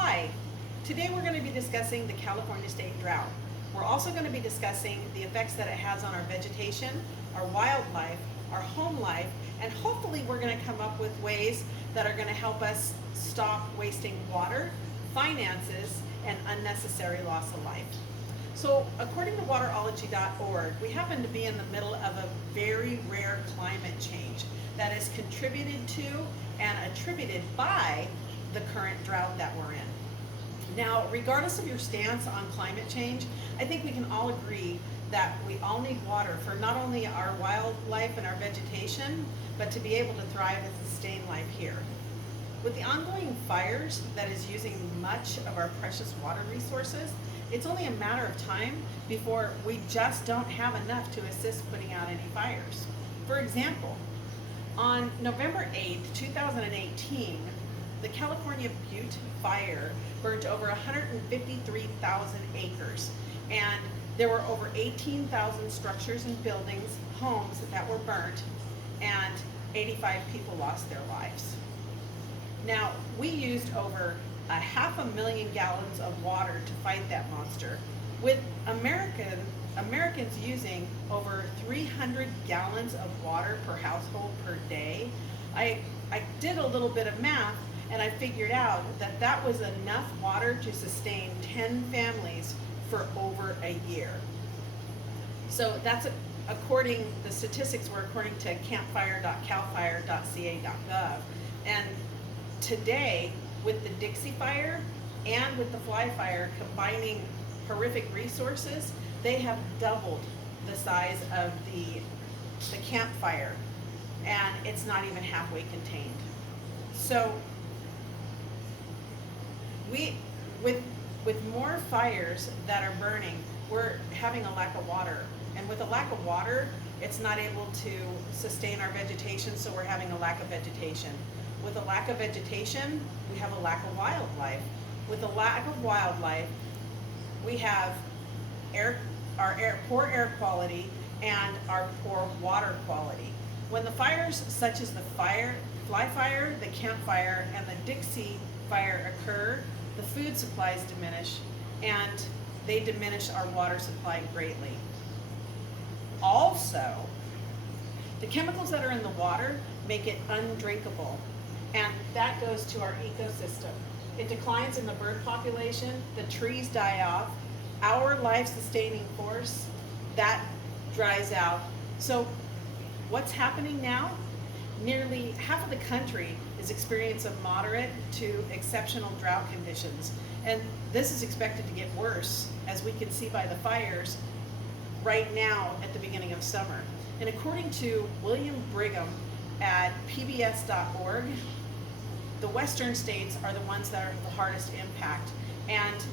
Hi, today we're going to be discussing the California state drought. We're also going to be discussing the effects that it has on our vegetation, our wildlife, our home life, and hopefully we're going to come up with ways that are going to help us stop wasting water, finances, and unnecessary loss of life. So according to waterology.org, we happen to be in the middle of a very rare climate change that is contributed to and attributed by the current drought that we're in. Now, regardless of your stance on climate change, I think we can all agree that we all need water for not only our wildlife and our vegetation, but to be able to thrive and sustain life here. With the ongoing fires that is using much of our precious water resources, it's only a matter of time before we just don't have enough to assist putting out any fires. For example, on November 8th, 2018, the California Butte fire burnt over 153,000 acres, and there were over 18,000 structures and buildings, homes that were burnt, and 85 people lost their lives. Now, we used over 500,000 gallons of water to fight that monster, with Americans using over 300 gallons of water per household per day. I did a little bit of math, and I figured out that that was enough water to sustain 10 families for over a year. So that's the statistics were according to campfire.calfire.ca.gov. And today, with the Dixie Fire and with the Fly Fire combining horrific resources, they have doubled the size of the campfire, and it's not even halfway contained. So with more fires that are burning, we're having a lack of water. And with a lack of water, it's not able to sustain our vegetation, so we're having a lack of vegetation. With a lack of vegetation, we have a lack of wildlife. With a lack of wildlife, we have poor air quality and our poor water quality. When the fires such as the Fly Fire, the Camp Fire, and the Dixie Fire occur, the food supplies diminish, and they diminish our water supply greatly. Also, the chemicals that are in the water make it undrinkable, and that goes to our ecosystem. It declines in the bird population, the trees die off, our life-sustaining force, that dries out. So what's happening now? Nearly half of the country is experiencing moderate to exceptional drought conditions, and this is expected to get worse, as we can see by the fires right now at the beginning of summer. And according to William Brigham at pbs.org, the western states are the ones that are the hardest impact, and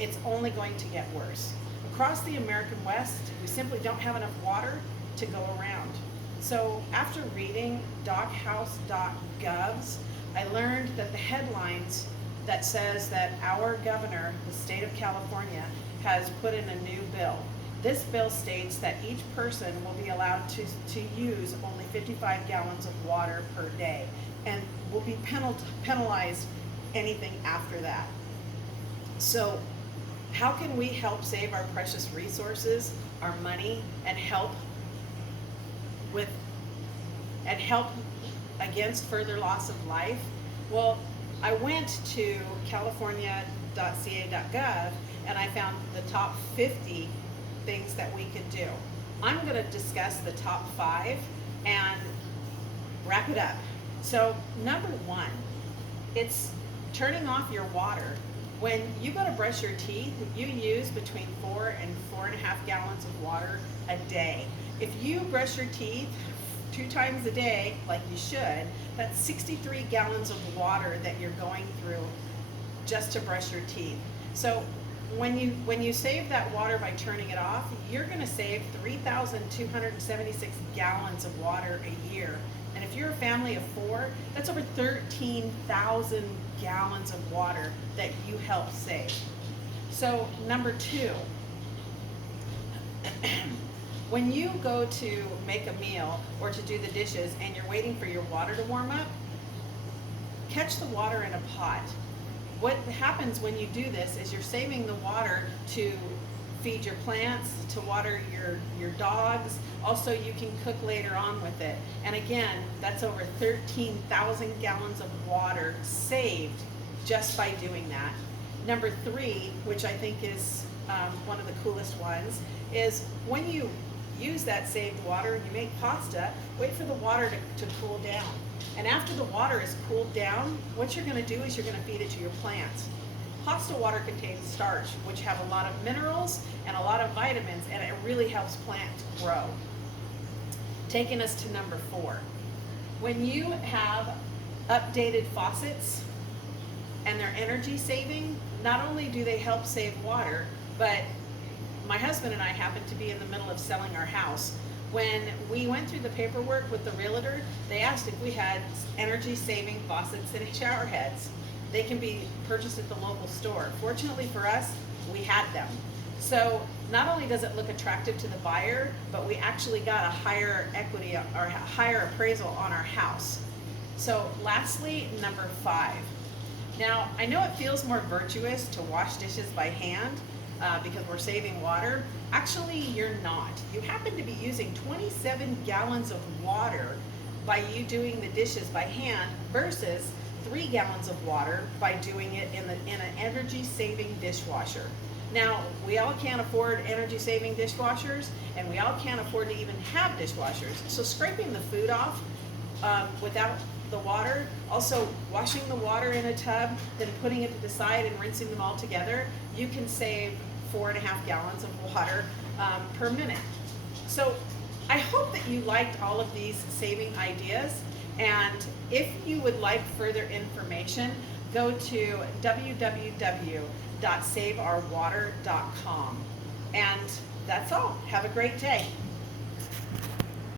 it's only going to get worse. Across the American West, we simply don't have enough water to go around. So after reading dochouse.govs, I learned that the headlines that says that our governor, the state of California, has put in a new bill. This bill states that each person will be allowed to use only 55 gallons of water per day, and will be penalized anything after that. So how can we help save our precious resources, our money, and help against further loss of life? Well, I went to california.ca.gov and I found the top 50 things that we could do. I'm going to discuss the top 5 and wrap it up. So number 1, it's turning off your water. When you go to brush your teeth, you use between 4 and 4.5 gallons of water a day. If you brush your teeth 2 times a day, like you should, that's 63 gallons of water that you're going through just to brush your teeth. So when you save that water by turning it off, you're going to save 3,276 gallons of water a year. And if you're a family of 4, that's over 13,000 gallons of water that you help save. So number 2, when you go to make a meal or to do the dishes and you're waiting for your water to warm up, catch the water in a pot. what happens when you do this is you're saving the water to feed your plants, to water your dogs. Also, you can cook later on with it. And again, that's over 13,000 gallons of water saved just by doing that. Number 3, which I think is one of the coolest ones, is when you use that saved water and you make pasta, wait for the water to cool down. And after the water is cooled down, what you're going to do is you're going to feed it to your plants. Pasta water contains starch, which have a lot of minerals and a lot of vitamins, and it really helps plants grow. Taking us to number 4. When you have updated faucets and they're energy saving, not only do they help save water, but my husband and I happened to be in the middle of selling our house. When we went through the paperwork with the realtor, they asked if we had energy saving faucets and shower heads. They can be purchased at the local store. Fortunately for us, we had them. So not only does it look attractive to the buyer, but we actually got a higher equity or higher appraisal on our house. So lastly, number 5. Now, I know it feels more virtuous to wash dishes by hand because we're saving water. Actually, you're not. You happen to be using 27 gallons of water by you doing the dishes by hand versus 3 gallons of water by doing it in an energy-saving dishwasher. Now, we all can't afford energy-saving dishwashers, and we all can't afford to even have dishwashers. So scraping the food off without the water, also washing the water in a tub, then putting it to the side and rinsing them all together, you can save 4.5 gallons of water per minute. So I hope that you liked all of these saving ideas. And if you would like further information, go to www.saveourwater.com. And that's all. Have a great day.